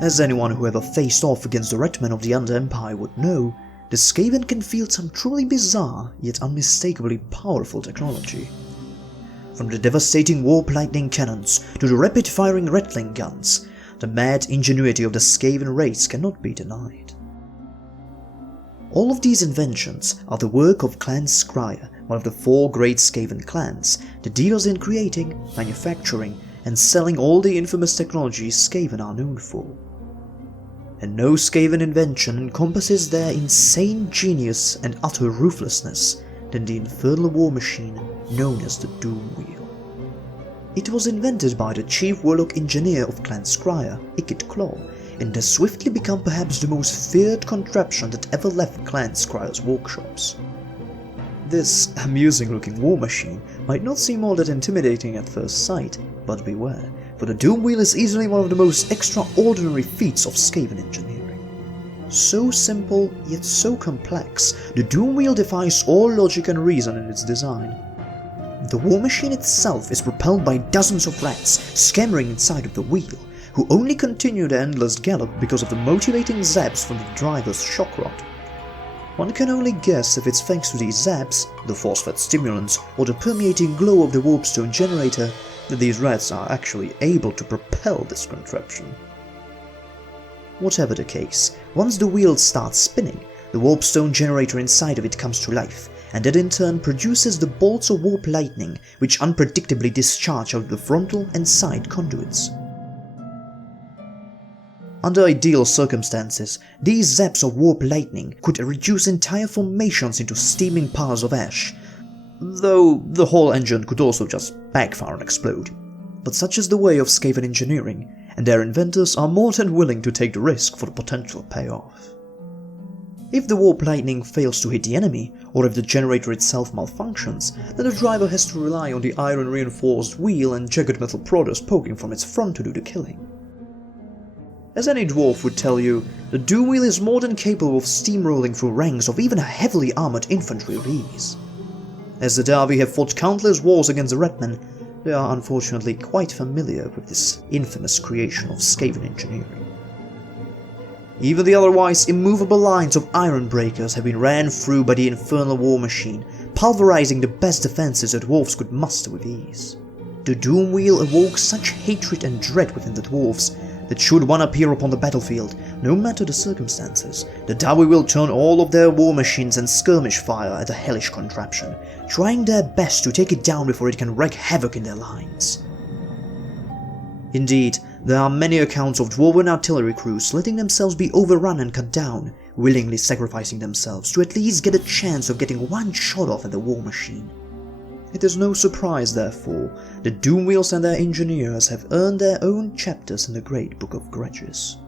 As anyone who ever faced off against the Redmen of the Under-Empire would know, the Skaven can field some truly bizarre yet unmistakably powerful technology. From the devastating warp lightning cannons to the rapid-firing Rattling guns, the mad ingenuity of the Skaven race cannot be denied. All of these inventions are the work of Clan Skryre, one of the 4 great Skaven clans, the dealers in creating, manufacturing, and selling all the infamous technologies Skaven are known for. And no Skaven invention encompasses their insane genius and utter ruthlessness than the infernal war machine known as the Doomwheel. It was invented by the chief warlock engineer of Clan Skryre, Claw, and has swiftly become perhaps the most feared contraption that ever left Clan Skryre's workshops. This amusing-looking war machine might not seem all that intimidating at first sight, but beware, for the Doomwheel is easily one of the most extraordinary feats of Skaven engineering. So simple, yet so complex, the Doomwheel defies all logic and reason in its design. The war machine itself is propelled by dozens of rats scampering inside of the wheel, who only continue their endless gallop because of the motivating zaps from the driver's shock rod. One can only guess if it's thanks to these zaps, the force-fed stimulants, or the permeating glow of the warpstone generator that these rats are actually able to propel this contraption. Whatever the case, once the wheel starts spinning, the warpstone generator inside of it comes to life, and that in turn produces the bolts of warp lightning which unpredictably discharge out of the frontal and side conduits. Under ideal circumstances, these zaps of warp lightning could reduce entire formations into steaming piles of ash, though the whole engine could also just backfire and explode. But such is the way of Skaven engineering, and their inventors are more than willing to take the risk for the potential payoff. If the warp lightning fails to hit the enemy, or if the generator itself malfunctions, then the driver has to rely on the iron-reinforced wheel and jagged metal prodders poking from its front to do the killing. As any dwarf would tell you, the Doomwheel is more than capable of steamrolling through ranks of even a heavily armoured infantry of ease. As the Davi have fought countless wars against the Redmen, they are unfortunately quite familiar with this infamous creation of Skaven engineering. Even the otherwise immovable lines of iron breakers have been ran through by the infernal war machine, pulverizing the best defences that dwarves could muster with ease. The Doomwheel awoke such hatred and dread within the dwarves that should one appear upon the battlefield, no matter the circumstances, the Dawi will turn all of their war machines and skirmish fire at the hellish contraption, trying their best to take it down before it can wreak havoc in their lines. Indeed, there are many accounts of dwarven artillery crews letting themselves be overrun and cut down, willingly sacrificing themselves to at least get a chance of getting one shot off at the war machine. It is no surprise, therefore, that Doomwheels and their engineers have earned their own chapters in the Great Book of Grudges.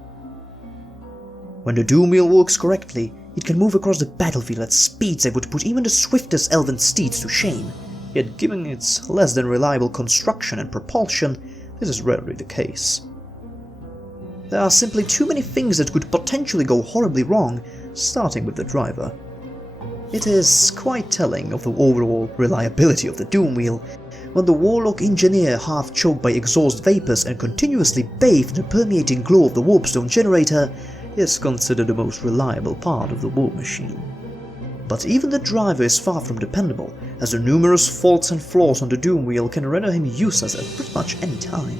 When the Doomwheel works correctly, it can move across the battlefield at speeds that would put even the swiftest elven steeds to shame, yet given its less than reliable construction and propulsion, this is rarely the case. There are simply too many things that could potentially go horribly wrong, starting with the driver. It is quite telling of the overall reliability of the Doomwheel when the warlock engineer, half choked by exhaust vapors and continuously bathed in the permeating glow of the warpstone generator, is considered the most reliable part of the war machine. But even the driver is far from dependable, as the numerous faults and flaws on the Doomwheel can render him useless at pretty much any time.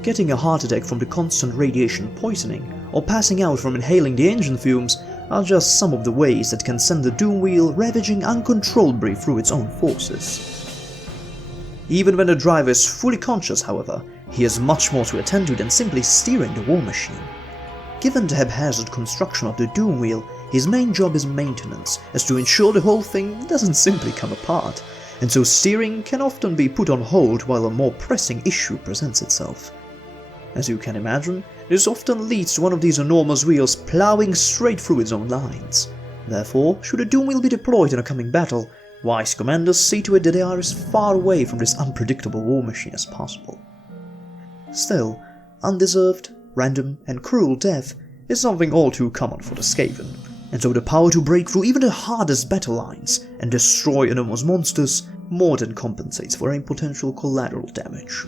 Getting a heart attack from the constant radiation poisoning, or passing out from inhaling the engine fumes, are just some of the ways that can send the Doomwheel ravaging uncontrollably through its own forces. Even when the driver is fully conscious, however, he has much more to attend to than simply steering the war machine. Given the haphazard construction of the Doomwheel, his main job is maintenance, as to ensure the whole thing doesn't simply come apart, and so steering can often be put on hold while a more pressing issue presents itself. As you can imagine, this often leads to one of these enormous wheels ploughing straight through its own lines. Therefore, should a Doomwheel be deployed in a coming battle, wise commanders see to it that they are as far away from this unpredictable war machine as possible. Still, undeserved, random, and cruel death is something all too common for the Skaven, and so the power to break through even the hardest battle lines and destroy enormous monsters more than compensates for any potential collateral damage.